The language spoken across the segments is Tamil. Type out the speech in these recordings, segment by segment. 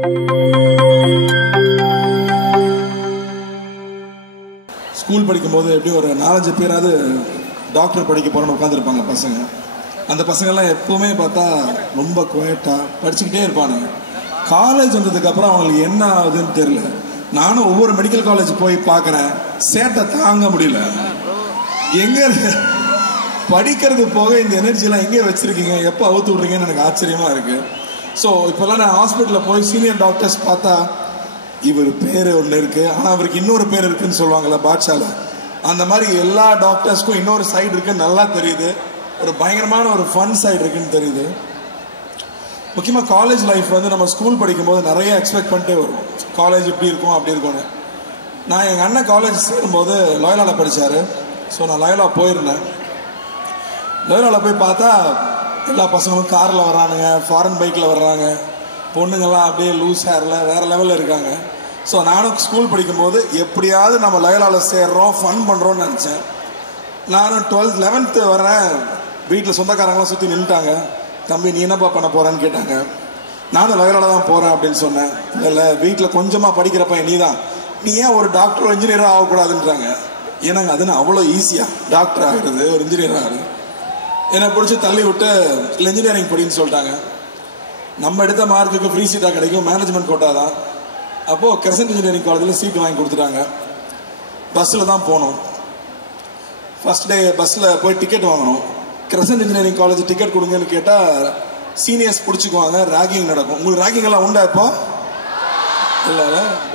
ஸ்கூல் படிக்கும்போது எப்படி ஒரு 4-5 பேராவது டாக்டர் படிக்க போகிறோன்னு உட்காந்துருப்பாங்க பசங்க. அந்த பசங்கள்லாம் எப்போவுமே பார்த்தா ரொம்ப குவைட்டாக படிச்சுக்கிட்டே இருப்பானுங்க. காலேஜ் வந்ததுக்கப்புறம் அவங்களுக்கு என்ன ஆகுதுன்னு தெரியல. நானும் ஒவ்வொரு மெடிக்கல் காலேஜ் போய் பார்க்குறேன், சேட்டை தாங்க முடியல. எங்கே படிக்கிறது போக இந்த எனர்ஜிலாம் எங்கே வச்சுருக்கீங்க, எப்போ அவுத்து விட்றீங்கன்னு எனக்கு ஆச்சரியமாக இருக்குது. ஸோ இப்போல்லாம் நான் ஹாஸ்பிட்டலில் போய் சீனியர் டாக்டர்ஸ் பார்த்தா இவர் பேர் ஒன்று இருக்குது, ஆனால் அவருக்கு இன்னொரு பேர் இருக்குதுன்னு சொல்லுவாங்கள்ல பாட்ஷால, அந்த மாதிரி எல்லா டாக்டர்ஸ்க்கும் இன்னொரு சைடு இருக்குன்னு நல்லா தெரியுது. ஒரு பயங்கரமான ஒரு ஃபன் சைடு இருக்குன்னு தெரியுது. முக்கியமாக காலேஜ் லைஃப் வந்து நம்ம ஸ்கூல் படிக்கும்போது நிறைய எக்ஸ்பெக்ட் பண்ணிட்டே வரும். காலேஜ் இப்படி இருக்கும் அப்படி இருக்கும்னு. நான் எங்கள் அண்ணன் காலேஜ் சேரும்போது லோயலாவில் படித்தார். ஸோ நான் லோயலா போயிருந்தேன். லோயலாவில் போய் பார்த்தா எல்லா பசங்களும் காரில் வர்றானுங்க, ஃபாரின் பைக்கில் வர்றாங்க, பொண்ணுங்கள்லாம் அப்படியே லூஸ் ஹேரில் வேறு லெவலில் இருக்காங்க. ஸோ நானும் ஸ்கூல் படிக்கும்போது எப்படியாவது நம்ம லோயலாவில் சேர்றோம், ஃபன் பண்ணுறோன்னு நினச்சேன். நானும் 12th 11th வரேன். வீட்டில் சொந்தக்காரங்களாம் சுற்றி நின்றுட்டாங்க. தம்பி நீ என்னப்பா பண்ண போகிறேன்னு கேட்டாங்க. நானும் லோயலாவில் தான் போகிறேன் அப்படின்னு சொன்னேன். இல்லை வீட்டில் கொஞ்சமாக படிக்கிற பையன் நீ ஏன் ஒரு டாக்டர் இன்ஜினியராக ஆகக்கூடாதுன்றாங்க. ஏன்னாங்க அதுன்னு அவ்வளோ ஈஸியாக டாக்டர் ஆகிறது, ஒரு இன்ஜினியர் ஆகுது. என்னை பிடிச்சி தள்ளி விட்டு இல்லை இன்ஜினியரிங் படின்னு சொல்லிட்டாங்க. நம்ம எடுத்த மார்க்குக்கு ஃப்ரீ சீட்டாக கிடைக்கும், மேனேஜ்மெண்ட் கோட்டா தான். அப்போது கிரசன்ட் இன்ஜினியரிங் காலேஜில் சீட்டு வாங்கி கொடுத்துட்டாங்க. பஸ்ஸில் தான் போனோம். ஃபஸ்ட் டே பஸ்ஸில் போய் டிக்கெட் வாங்கணும். கிரசன்ட் இன்ஜினியரிங் காலேஜ் டிக்கெட் கொடுங்கன்னு கேட்டால் சீனியர்ஸ் பிடிச்சிக்குவாங்க, ரேகிங் நடக்கும். உங்களுக்கு ரேகிங் எல்லாம் உண்டா இப்போ? இல்லை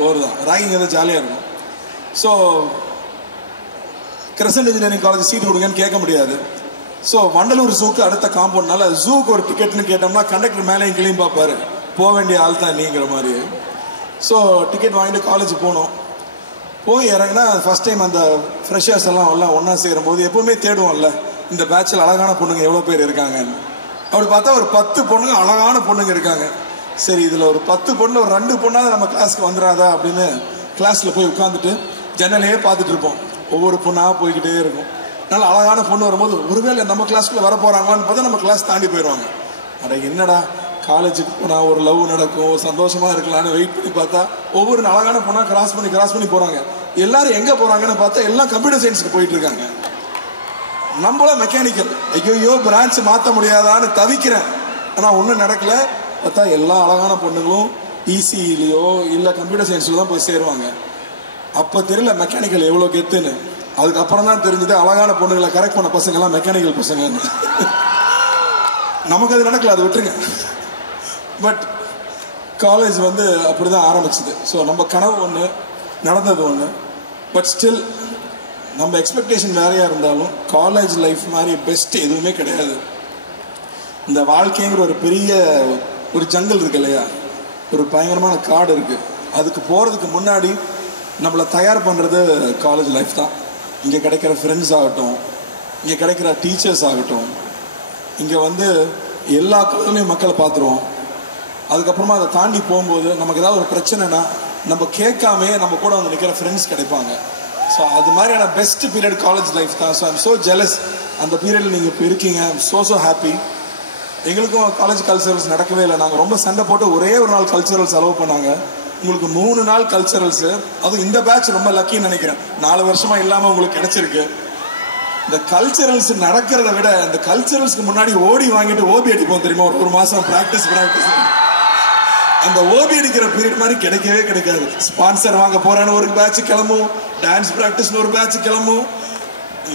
ஒரு தான் ரேகிங் எதாவது ஜாலியாக இருக்கும். So crescent engineering college seat கொடுங்கன்னு கேட்க முடியாது. ஸோ வண்டலூர் ஜூக்கு அடுத்த காம்பவுண்ட்னால ஜூக்கு ஒரு டிக்கெட்னு கேட்டோம்னா கண்டக்டர் மேலேயும் கிளீம் பார்ப்பாரு, போக வேண்டிய ஆள் தான் நீங்கிற மாதிரி. ஸோ டிக்கெட் வாங்கிட்டு காலேஜ் போனோம். போய் இறங்கினா ஃபஸ்ட் டைம் அந்த ஃப்ரெஷர்ஸ் எல்லாம் ஒன்றா சேரும்போது எப்போவுமே தேடுவோம்ல, இந்த பேட்சில் அழகான பொண்ணுங்க எவ்வளோ பேர் இருக்காங்கன்னு. அப்படி பார்த்தா ஒரு 10 பொண்ணுங்க அழகான பொண்ணுங்க இருக்காங்க. சரி இதில் ஒரு 10 பொண்ணு ஒரு 2 பொண்ணாவது நம்ம கிளாஸ்க்கு வந்துடாதா அப்படின்னு கிளாஸில் போய் உட்காந்துட்டு ஜன்னலையே பார்த்துட்டு இருப்போம். ஒவ்வொரு பொண்ணாக போய்கிட்டே இருக்கும். அதனால் அழகான பொண்ணு வரும்போது ஒருவேளை நம்ம கிளாஸ்க்குள்ளே வர போகிறாங்களான்னு பார்த்தா நம்ம கிளாஸ் தாண்டி போயிடுவாங்க. அட என்னடா காலேஜுக்கு போனால் ஒரு லவ் நடக்கும், சந்தோஷமாக இருக்கலான்னு வெயிட் பண்ணி பார்த்தா ஒவ்வொரு அழகான பொண்ணாக கிராஸ் பண்ணி போகிறாங்க. எல்லாரும் எங்கே போகிறாங்கன்னு பார்த்தா எல்லாம் கம்ப்யூட்டர் சயின்ஸுக்கு போயிட்டு இருக்காங்க. நம்மளாம் மெக்கானிக்கல், ஐயோ பிரான்ச் மாற்ற முடியாதான்னு தவிக்கிறேன். ஆனால் ஒன்றும் நடக்கலை. பார்த்தா எல்லா அழகான பொண்ணுங்களும் இசிஇலையோ இல்லை கம்ப்யூட்டர் சயின்ஸில் தான் போய் சேருவாங்க. அப்போ தெரியல மெக்கானிக்கல் எவ்வளோ கெத்துன்னு. அதுக்கப்புறம் தான் தெரிஞ்சது அழகான பொண்ணுங்களை கரெக்ட் பண்ண பசங்கள்லாம் மெக்கானிக்கல் பசங்கன்னு. நமக்கு அது நடக்கல, அது விட்டுருங்க. பட் காலேஜ் வந்து அப்படி தான் ஆரம்பிச்சுது. ஸோ நம்ம கனவு ஒன்று, நடந்தது ஒன்று. பட் ஸ்டில் நம்ம எக்ஸ்பெக்டேஷன் வேறையாக இருந்தாலும் காலேஜ் லைஃப் மாதிரி பெஸ்ட் எதுவுமே கிடையாது. இந்த வாழ்க்கைங்கிற ஒரு பெரிய ஒரு ஜங்கல் இருக்கு இல்லையா, ஒரு பயங்கரமான காடு இருக்குது. அதுக்கு போகிறதுக்கு முன்னாடி நம்மளை தயார் பண்ணுறது காலேஜ் லைஃப் தான். இங்கே கிடைக்கிற ஃப்ரெண்ட்ஸ் ஆகட்டும், இங்கே கிடைக்கிற டீச்சர்ஸ் ஆகட்டும், இங்கே வந்து எல்லா கலர்லையும் மக்களை பார்த்துருவோம். அதுக்கப்புறமா அதை தாண்டி போகும்போது நமக்கு ஏதாவது ஒரு பிரச்சனைனா நம்ம கேட்காமே நம்ம கூட வந்து நிற்கிற ஃப்ரெண்ட்ஸ் கிடைப்பாங்க. ஸோ அது மாதிரியான பெஸ்ட் பீரியட் காலேஜ் லைஃப் தான். ஸோ ஐம் ஸோ ஜெலஸ் அந்த பீரியடில் நீங்கள் இப்போ இருக்கீங்க. I'm so happy. எங்களுக்கும் காலேஜ் கல்ச்சரல்ஸ் நடக்கவே இல்லை. நாங்கள் ரொம்ப சண்டை போட்டு ஒரே ஒரு நாள் கல்ச்சரல்ஸ் அலோவ் பண்ணாங்க. உங்களுக்கு 3 நாள் கல்ச்சரல்ஸு. அதுவும் இந்த பேட்ச் ரொம்ப லக்கின்னு நினைக்கிறேன். 4 வருஷமாக இல்லாமல் உங்களுக்கு கிடைச்சிருக்கு. இந்த கல்ச்சரல்ஸ் நடக்கிறத விட இந்த கல்ச்சரல்ஸ்க்கு முன்னாடி ஓடி வாங்கிட்டு ஓபி அடிப்போம் தெரியுமா, ஒரு மாதம் ப்ராக்டிஸ். அந்த ஓபி அடிக்கிற பீரியட் மாதிரி கிடைக்கவே கிடைக்காது. ஸ்பான்சர் வாங்க போறான்னு ஒரு பேட்ச் கிளம்பும், டான்ஸ் ப்ராக்டிஸ்னு ஒரு பேட்ச் கிளம்பும்.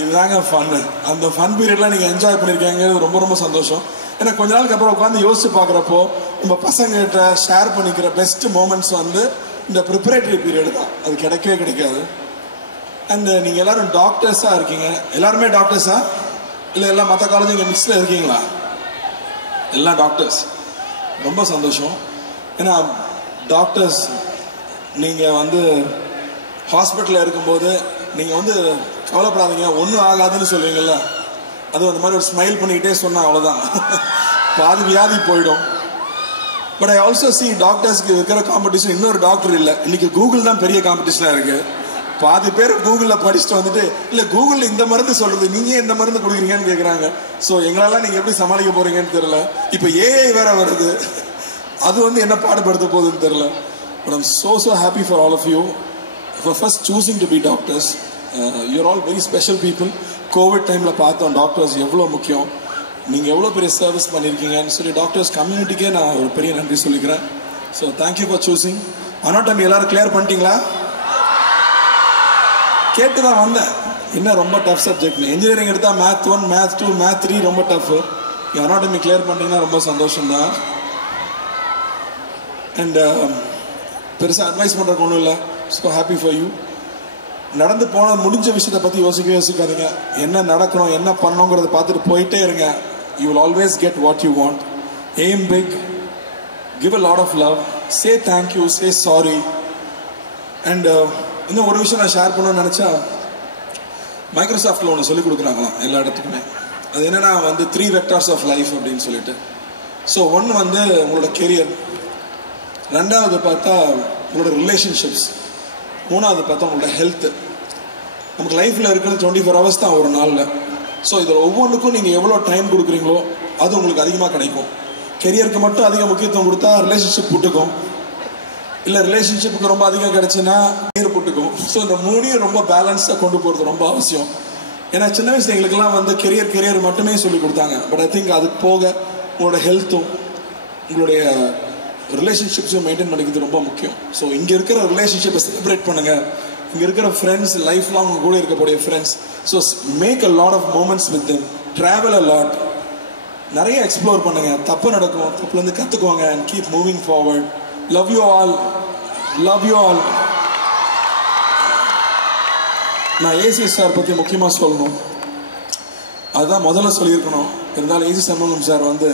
இதுதாங்க ஃபன்னு. அந்த ஃபன் பீரியட்லாம் நீங்கள் என்ஜாய் பண்ணியிருக்கீங்கிறது ரொம்ப ரொம்ப சந்தோஷம். ஏன்னா கொஞ்ச நாளுக்கு அப்புறம் உட்காந்து யோசிச்சு பார்க்குறப்போ நம்ம பசங்ககிட்ட ஷேர் பண்ணிக்கிற பெஸ்ட் மூமெண்ட்ஸ் வந்து இந்த ப்ரிப்பரேட்டரி பீரியட் தான். அது கிடைக்கவே கிடைக்காது. அண்ட் நீங்கள் எல்லாரும் டாக்டர்ஸாக இருக்கீங்க. எல்லாருமே டாக்டர்ஸா இல்லை எல்லாம் மற்ற காலேஜ் இங்கே மிக்ஸில் இருக்கீங்களா? எல்லாம் டாக்டர்ஸ். ரொம்ப சந்தோஷம். ஏன்னா டாக்டர்ஸ் நீங்கள் வந்து ஹாஸ்பிட்டலில் இருக்கும்போது நீங்கள் வந்து கவலைப்படாதீங்க ஒன்றும் ஆகாதுன்னு சொல்லுவீங்கள்ல, அது அந்த மாதிரி ஒரு ஸ்மைல் பண்ணிக்கிட்டே சொன்னால் அவ்வளோதான், பாதி வியாதி போயிடும். பட் ஐ ஆல்சோ சி டாக்டர்ஸ்க்கு இருக்கிற காம்படிஷன் இன்னொரு டாக்டர் இல்லை. இன்னைக்கு கூகுள் தான் பெரிய காம்படிஷனாக இருக்குது. பாதி பேர் கூகுளில் படிச்சுட்டு வந்துட்டு இல்லை கூகுளில் இந்த மருந்து சொல்கிறது, நீங்கள் இந்த மருந்து கொடுக்குறீங்கன்னு கேட்குறாங்க. ஸோ எங்களெல்லாம் நீங்கள் எப்படி சமாளிக்க போகிறீங்கன்னு தெரியல. இப்போ ஏஐ வேற வருது. அது வந்து என்ன பாடுபடுத்த போகுதுன்னு தெரியல. But I'm so happy for all of you for first choosing to be doctors. You're all very special people. Covid டைமில் பார்த்தோம் டாக்டர்ஸ் எவ்வளோ முக்கியம், நீங்கள் எவ்வளோ பெரிய சர்வீஸ் பண்ணியிருக்கீங்கன்னு சொல்லி டாக்டர்ஸ் கம்யூனிட்டிக்கே நான் ஒரு பெரிய நன்றி சொல்லிக்கிறேன். So thank you for choosing. Anatomy எல்லாரும் கிளியர் பண்ணிட்டீங்களா? கேட்டு தான் வந்தேன், என்ன ரொம்ப டஃப் சப்ஜெக்ட். இன்ஜினியரிங் எடுத்தால் மேத் 1, மேத் 2, மேத் 3 ரொம்ப டஃப். அனாட்டமி கிளியர் பண்ணிட்டீங்கன்னா ரொம்ப சந்தோஷம்தான். அண்ட் பெருசாக அட்வைஸ் பண்ணுறதுக்கு ஒன்றும் இல்லை. So happy for you. நடந்து போன முடிஞ்ச விஷயத்தை பற்றி யோசிக்காதீங்க. என்ன நடக்கணும் என்ன பண்ணணுங்கிறத பார்த்துட்டு போயிட்டே இருங்க. You will always get what you want. Aim big, give a lot of love, say thank you, say sorry. And இன்னும் ஒரு விஷயம் நான் ஷேர் பண்ணணும்னு நினச்சா, மைக்ரோசாஃப்டில் ஒன்று சொல்லிக் கொடுக்குறாங்களாம் எல்லா இடத்துக்குமே. அது என்னென்னா வந்து 3 vectors ஆஃப் லைஃப் அப்படின்னு சொல்லிட்டு. ஸோ ஒன்று வந்து உங்களோட கெரியர், ரெண்டாவது பார்த்தா உங்களோட ரிலேஷன்ஷிப்ஸ், மூணாவது பார்த்தா உங்களோட ஹெல்த்து. நமக்கு லைஃப்பில் இருக்கிறது 24 hours தான் ஒரு நாளில். ஸோ இதில் ஒவ்வொன்றுக்கும் நீங்கள் எவ்வளோ டைம் கொடுக்குறீங்களோ அது உங்களுக்கு அதிகமாக கிடைக்கும். கெரியருக்கு மட்டும் அதிக முக்கியத்துவம் கொடுத்தா ரிலேஷன்ஷிப் புட்டுக்கும், இல்லை ரிலேஷன்ஷிப்புக்கு ரொம்ப அதிகம் கிடைச்சுன்னா கெரியர் புட்டுக்கும். ஸோ இந்த மூணையும் ரொம்ப பேலன்ஸாக கொண்டு போகிறது ரொம்ப அவசியம். ஏன்னா சின்ன வயசு எங்களுக்கெல்லாம் வந்து கெரியர் மட்டுமே சொல்லி கொடுத்தாங்க. பட் ஐ திங்க் அதுக்கு போக உங்களோட ஹெல்த்தும் உங்களுடைய ரிலேஷன்ஷிப்ஸையும் மெயின்டைன் பண்ணிக்கிறது ரொம்ப முக்கியம். ஸோ இங்கே இருக்கிற ரிலேஷன்ஷிப்பை செலிப்ரேட் பண்ணுங்கள். இங்கே இருக்கிற ஃப்ரெண்ட்ஸ், லைஃப் லாங் உங்கள் கூட இருக்கக்கூடிய friends. So make a lot of moments with them, travel a lot, நிறைய எக்ஸ்ப்ளோர் பண்ணுங்கள். தப்பு நடக்கும், தப்புலேருந்து கற்றுக்கோங்க and keep moving forward. Love you all, love you all. நான் ஏசிஎஸ் சார் பற்றி முக்கியமாக சொல்லணும், அதுதான் முதல்ல சொல்லியிருக்கணும். இருந்தாலும் ஏசி சண்முகம் சார் வந்து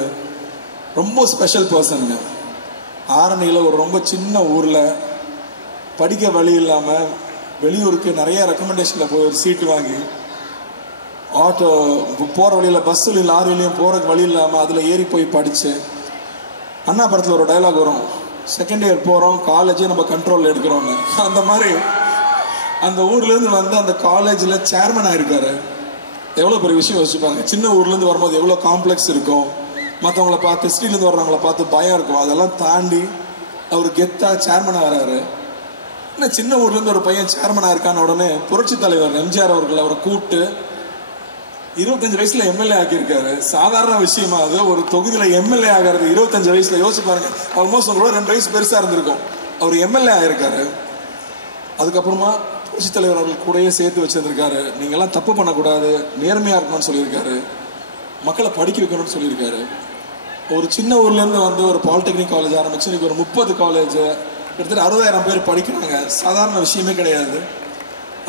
ரொம்ப ஸ்பெஷல் பர்சனுங்க. ஆரணியில் ஒரு ரொம்ப சின்ன ஊரில் படிக்க வழி இல்லாமல் வெளியூருக்கு நிறைய ரெக்கமெண்டேஷனில் போய் ஒரு சீட்டு வாங்கி ஆட்டோ போகிற வழியில் பஸ்ஸுலையும் லாரிலையும் போகிறதுக்கு வழி இல்லாமல் அதில் ஏறி போய் படித்து, அண்ணா படத்தில் ஒரு டைலாக் வரும், செகண்ட் இயர் போகிறோம் காலேஜே நம்ம கண்ட்ரோலில் எடுக்கிறோன்னு. அந்த மாதிரி அந்த ஊர்லேருந்து வந்து அந்த காலேஜில் சேர்மன் ஆகிருக்காரு. எவ்வளோ பெரிய விஷயம் யோசிச்சுப்பாங்க. சின்ன ஊர்லேருந்து வரும்போது எவ்வளோ காம்ப்ளெக்ஸ் இருக்கும், மற்றவங்கள பார்த்து ஹிஸ்ட்ரியிலேருந்து வர்றவங்கள பார்த்து பயம் இருக்கும். அதெல்லாம் தாண்டி அவர் கெத்தாக சேர்மனாக வர்றாரு. இன்னும் சின்ன ஊர்லேருந்து ஒரு பையன் சேர்மனாக இருக்கான உடனே புரட்சி தலைவர் எம்ஜிஆர் அவர்கள் அவரை கூப்பிட்டு 25 வயசுல எம்எல்ஏ ஆக்கியிருக்காரு. சாதாரண விஷயமா அது? ஒரு தொகுதியில் எம்எல்ஏ ஆகிறது 25 வயசுல யோசிச்சு பாருங்க. ஆல்மோஸ்ட் உங்களோட 2 வயசு பெருசாக இருந்திருக்கும். அவர் எம்எல்ஏ ஆகிருக்காரு. அதுக்கப்புறமா புரட்சி தலைவர் அவர்கள் கூடயே சேர்த்து வச்சிருந்திருக்காரு. நீங்கள்லாம் தப்பு பண்ணக்கூடாது, நேர்மையாக இருக்கணும்னு சொல்லியிருக்காரு, மக்களை படிக்க வைக்கணும்னு சொல்லியிருக்காரு. ஒரு சின்ன ஊர்லேருந்து வந்து ஒரு பாலிடெக்னிக் காலேஜ் ஆரம்பிச்சு இன்னைக்கு ஒரு 30 காலேஜ், கிட்டத்தட்ட 60,000 பேர் படிக்கிறாங்க. சாதாரண விஷயமே கிடையாது.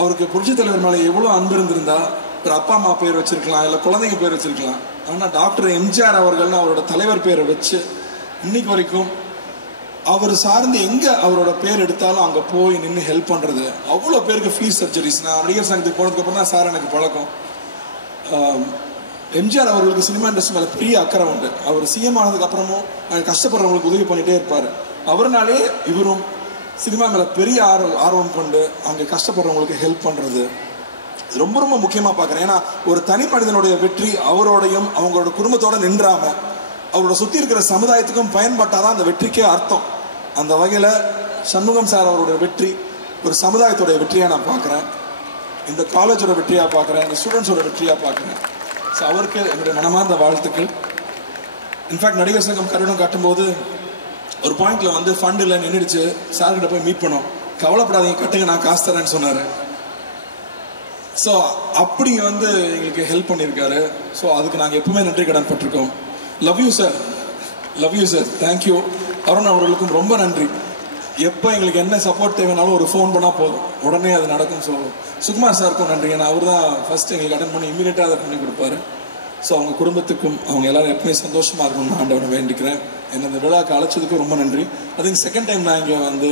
அவருக்கு புரட்சி தலைவர் மேலே எவ்வளோ அன்பு இருந்திருந்தா ஒரு அப்பா அம்மா பேர் வச்சிருக்கலாம், இல்லை குழந்தைங்க பேர் வச்சிருக்கலாம். ஆனால் டாக்டர் எம்ஜிஆர் அவர்கள்னு அவரோட தலைவர் பேரை வச்சு இன்னைக்கு வரைக்கும் அவர் சார்ந்து எங்கே அவரோட பேர் எடுத்தாலும் அங்கே போய் நின்று ஹெல்ப் பண்ணுறது. அவ்வளோ பேருக்கு ஃபீஸ் சர்ஜரிஸ். நான் நடிகர் சங்கத்துக்கு போனதுக்கப்புறம் தான் சார் எனக்கு பழக்கம். எம்ஜிஆர் அவர்களுக்கு சினிமா இண்டஸ்ட்ரி மேலே பெரிய அக்கறை உண்டு. அவர் சிஎம் ஆனதுக்கு அப்புறமும் கஷ்டப்படுறவங்களுக்கு உதவி பண்ணிகிட்டே இருப்பார். அவர்னாலே இவரும் சினிமா மேலே பெரிய ஆர்வம் கொண்டு அங்கே கஷ்டப்படுறவங்களுக்கு ஹெல்ப் பண்ணுறது ரொம்ப ரொம்ப முக்கியமாக பார்க்குறேன். ஏன்னா ஒரு தனி மனிதனுடைய வெற்றி அவரோடையும் அவங்களோட குடும்பத்தோட நின்றாம அவரோட சுற்றி இருக்கிற சமுதாயத்துக்கும் பயன்பட்டாதான் அந்த வெற்றிக்கே அர்த்தம். அந்த வகையில் சண்முகம் சார் அவரோட வெற்றி ஒரு சமுதாயத்தோட வெற்றியாக நான் பார்க்குறேன், இந்த காலேஜோட வெற்றியாக பார்க்குறேன், இந்த ஸ்டூடெண்ட்ஸோட வெற்றியாக பார்க்குறேன். ஸோ அவருக்கு என்னுடைய மனமார்ந்த வாழ்த்துக்கள். இன்ஃபேக்ட் நடிகர் சங்கம் கருணம் காட்டும்போது ஒரு பாயிண்ட்ல வந்து ஃபண்ட் இல்லை நின்றுடுச்சு, சார்கிட்ட போய் மீட் பண்ணோம். கவலைப்படாதீங்க, கட்டுங்க, நான் காசு தரேன்னு சொன்னார். ஸோ அப்படி வந்து எங்களுக்கு ஹெல்ப் பண்ணியிருக்காரு. ஸோ அதுக்கு நாங்கள் எப்பவுமே நன்றி கடன் பட்டிருக்கோம். Love you sir, love you sir, thank you. Arun அவர்களுக்கும் ரொம்ப நன்றி. எப்போ எங்களுக்கு என்ன சப்போர்ட் தேவைனாலும் ஒரு ஃபோன் பண்ணால் போதும், உடனே அது நடக்கும். ஸோ சுகுமார் சாருக்கும் நன்றி. ஏன்னா அவர் தான் ஃபர்ஸ்ட் எங்களுக்கு அட்டன் பண்ணி இமீடியட்டாக அதை பண்ணி கொடுப்பாரு. ஸோ அவங்க குடும்பத்துக்கும் அவங்க எல்லாரும் எப்பவுமே சந்தோஷமாக இருக்கணும்னு நான் ஆண்டவனை வேண்டிக்கிறேன். என்னை இந்த விழாவுக்கு அழைச்சதுக்கும் ரொம்ப நன்றி. அது செகண்ட் டைம் நான் இங்கே வந்து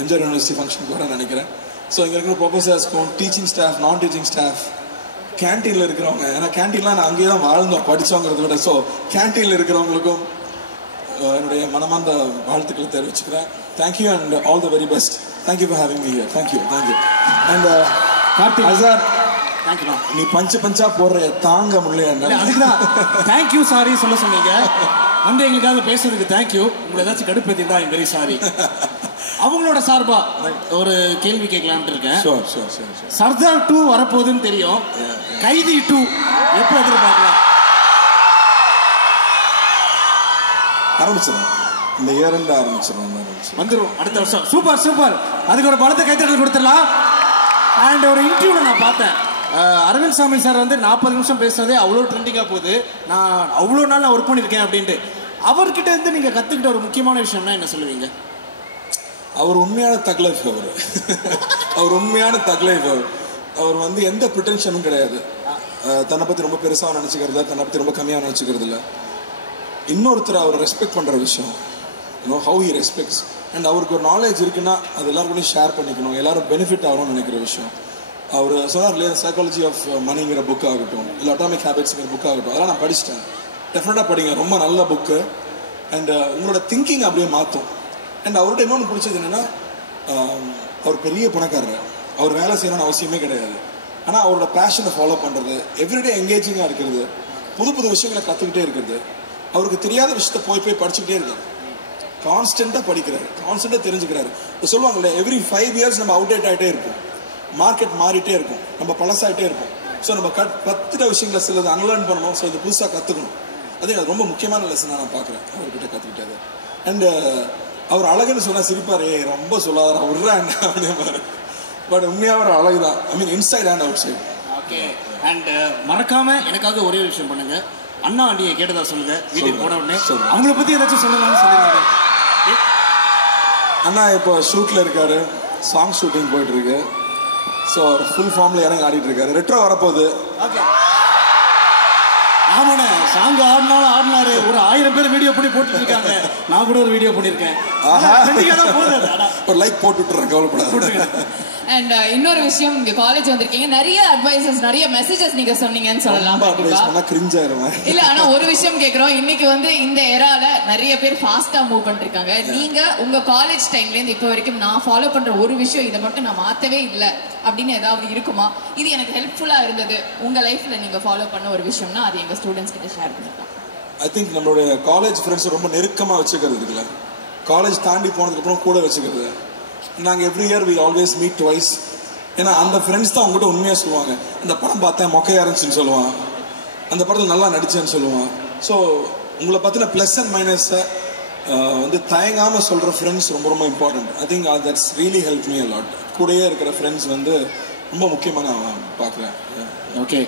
எம்ஜிஆர் யூனிவர்சிட்டி ஃபங்க்ஷனுக்கு வரேன் நினைக்கிறேன். ஸோ இங்கே இருக்கிற ப்ரொஃபஸர்ஸ்க்கும் டீச்சிங் ஸ்டாஃப், நான் டீச்சிங் ஸ்டாஃப், கேன்டீனில் இருக்கிறவங்க, ஏன்னா கேன்டீன்லாம் நான் அங்கேயே தான் வாழ்ந்தோம் படித்தோங்கிறத விட. ஸோ கேன்டீனில் இருக்கிறவங்களுக்கும் என்னுடைய மனமார்ந்த வாழ்த்துக்களை தெரிவிச்சுக்கிறேன். Thank you and all the very best. Thank you for having me here. Thank you thank you. And Karthik sir, நீ பஞ்சா போடுற தாங்க முடியல. அதுக்குதான் தேங்க்யூ சாரி சொல்ல சொன்னீங்க. வந்து எங்களுக்காக பேசுறதுக்கு தேங்க்யூ. உங்களை ஏதாச்சும் கடுப்பேத்திட்டா ஐம் வெரி சாரி. அவங்களோட சார்பா ஒரு கேள்வி கேட்கலாம்னு இருக்கேன். சர்தார் 2 வரப்போகுதுன்னு தெரியும். கைதி 2 எப்போ எதிர்பார்க்கலாம்? ஆரம்பிச்சிடும், இந்த இயர் எண்ட் ஆரம்பிச்சிடும், வந்துடும் அடுத்த வருஷம். Super super. அதுக்கு ஒரு பலத்தை கைத்தட்டல் கொடுத்துடலாம். அண்ட் ஒரு இன்டர்வியூல நான் பார்த்தேன், அரவிந்த் சாமி சார் வந்து 40 நிமிஷம் பேசுறதே அவ்வளோ ட்ரெண்டிங்காக போகுது, நான் அவ்வளோ நாள் நான் ஒர்க் பண்ணியிருக்கேன் அப்படின்ட்டு. அவர்கிட்ட இருந்து நீங்கள் கற்றுக்கிட்ட ஒரு முக்கியமான விஷயம்னா என்ன சொல்லுவீங்க? அவர் உண்மையான தக்லைஃப். அவர் உண்மையான தக்லைஃப். அவர் வந்து எந்த ப்ரிட்டென்ஷனும் கிடையாது. தன்னை பற்றி ரொம்ப பெருசாக நினச்சிக்கிறது, தன்னை பற்றி ரொம்ப கம்மியாக நினச்சிக்கிறது இல்லை. இன்னொருத்தர் அவர் ரெஸ்பெக்ட் பண்ணுற விஷயம், ஹவு ஹி ரெஸ்பெக்ட்ஸ். அண்ட் அவருக்கு ஒரு நாலேஜ் இருக்குன்னா அது எல்லாருக்கூடையும் ஷேர் பண்ணிக்கணும், எல்லாரும் பெனிஃபிட் ஆகணும்னு நினைக்கிற விஷயம். அவர் சொன்னார் இல்லையா, சைக்காலஜி ஆஃப் மணிங்கிற புக் ஆகட்டும், இல்லை அட்டாமிக் ஹேபிட்ஸுங்கிற புக் ஆகட்டும், அதெல்லாம் நான் படிச்சிட்டேன். டெஃபினட்டாக படிங்க, ரொம்ப நல்ல புக்கு. அண்ட் உங்களோட திங்கிங் அப்படியே மாற்றும். அண்ட் அவர்கிட்ட இன்னொன்று பிடிச்சது என்னென்னா, அவர் பெரிய பணக்காரர், அவர் வேலை செய்யணும்னு அவசியமே கிடையாது. ஆனால் அவரோட பேஷனை ஃபாலோ பண்ணுறது, எவ்ரிடே எங்கேஜிங்காக இருக்கிறது, புது புது விஷயங்களை கற்றுக்கிட்டே இருக்கிறது, அவருக்கு தெரியாத விஷயத்த போய் படிச்சுக்கிட்டே இருக்காரு. கான்ஸ்டண்ட்டாக படிக்கிறாரு, கான்ஸ்டண்ட்டாக தெரிஞ்சுக்கிறாரு. இப்போ சொல்லுவாங்கல்ல, எவ்ரி 5 இயர்ஸ் நம்ம அவுடேட் ஆகிட்டே இருப்போம், மார்க்கெட் மாறிட்டே இருக்கும், நம்ம பழசாகிட்டே இருக்கும். ஸோ நம்ம கற்றுட்ட விஷயங்களை சிலது அன்லேர்ன் பண்ணணும், ஸோ இது புதுசாக கற்றுக்கணும். அது ரொம்ப முக்கியமான லெசனாக நான் பார்க்குறேன் அவர்கிட்ட கற்றுக்கிட்டது. அண்டு அவர் அழகுன்னு சொன்னால் சிரிப்பார், ரொம்ப சொல்லாத விட்றா என்ன அப்படியே. பட் உண்மையாக ஒரு அழகு தான், I mean inside and outside. Okay. And மறக்காமல் எனக்காக ஒரே விஷயம் பண்ணுங்கள், அண்ணா ஆண்டியை கேட்டதா சொல்லுங்க. வீட்டுக்கு போன உடனே அவங்கள பத்தி ஏதாச்சும் சொல்லலாம்னு சொல்லிருக்காங்க. அண்ணா இப்போ ஷூட்ல இருக்காரு, சாங் ஷூட்டிங் போயிட்டு இருக்கு. ஸோ ஃபுல் ஃபார்ம்ல இறங்கி ஆடிட்டு இருக்காரு. ரெட்ரோ வரப்போகுது. ஆமாண்ணே, சாங் ஆடினாலும் ஆடினாரு. ஒரு 1000 பேர் வீடியோ பண்ணி போட்டு இருக்காங்க. நான் கூட ஒரு வீடியோ பண்ணிருக்கேன். ஒரு லைக் போட்டு விட்டுறேன், கவலைப்படாத. அண்ட் இன்னொரு விஷயம், இங்க காலேஜ் வந்திருக்கீங்க, நிறைய அட்வைசஸ், நிறைய மெசேஜஸ் நீங்க சொன்னீங்கன்னு சொல்லலாம். இல்ல, ஆனா ஒரு விஷயம் கேக்குறோம், இன்னைக்கு வந்து இந்த எரால நிறைய பேர் ஃபாஸ்டா மூவ் பண்ணிருக்காங்க. நீங்க உங்க காலேஜ் டைம்ல இருந்து இப்ப வரைக்கும் நான் ஃபாலோ பண்ற ஒரு விஷயம், இதை மட்டும் நான் மாத்தவே இல்லை அப்படின்னு ஏதாவது இருக்குமா? இது எனக்கு ஹெல்ப்ஃபுல்லா இருந்தது உங்க லைஃப்ல நீங்க ஃபாலோ பண்ண ஒரு விஷயம்னா அது எங்க ஸ்டூடெண்ட்ஸ் கிட்ட ஷேர் பண்ணிக்கலாம். ஐ திங்க் நம்மளுடைய காலேஜ் ஃப்ரெண்ட்ஸ் ரொம்ப நெருக்கமா வச்சுக்கிறது இருக்குல்ல, காலேஜ் தாண்டி போனதுக்கு அப்புறம் கூட வச்சுக்கிறது. நாங்கள் every year we always meet twice. ஏன்னா அந்த ஃப்ரெண்ட்ஸ் தான் உங்கள்கிட்ட உண்மையாக சொல்லுவாங்க. அந்த படம் பார்த்தேன் மொக்கையாக இருந்துச்சுன்னு சொல்லுவான், அந்த படத்தில் நல்லா நடித்தேன்னு சொல்லுவான். ஸோ உங்களை பற்றின ப்ளஸ் அண்ட் மைனஸை வந்து தயங்காமல் சொல்கிற ஃப்ரெண்ட்ஸ் ரொம்ப ரொம்ப important. I think that's really help me a lot. கூடயே இருக்கிற ஃப்ரெண்ட்ஸ் வந்து ரொம்ப முக்கியமாக நான் பார்க்குறேன். ஓகே.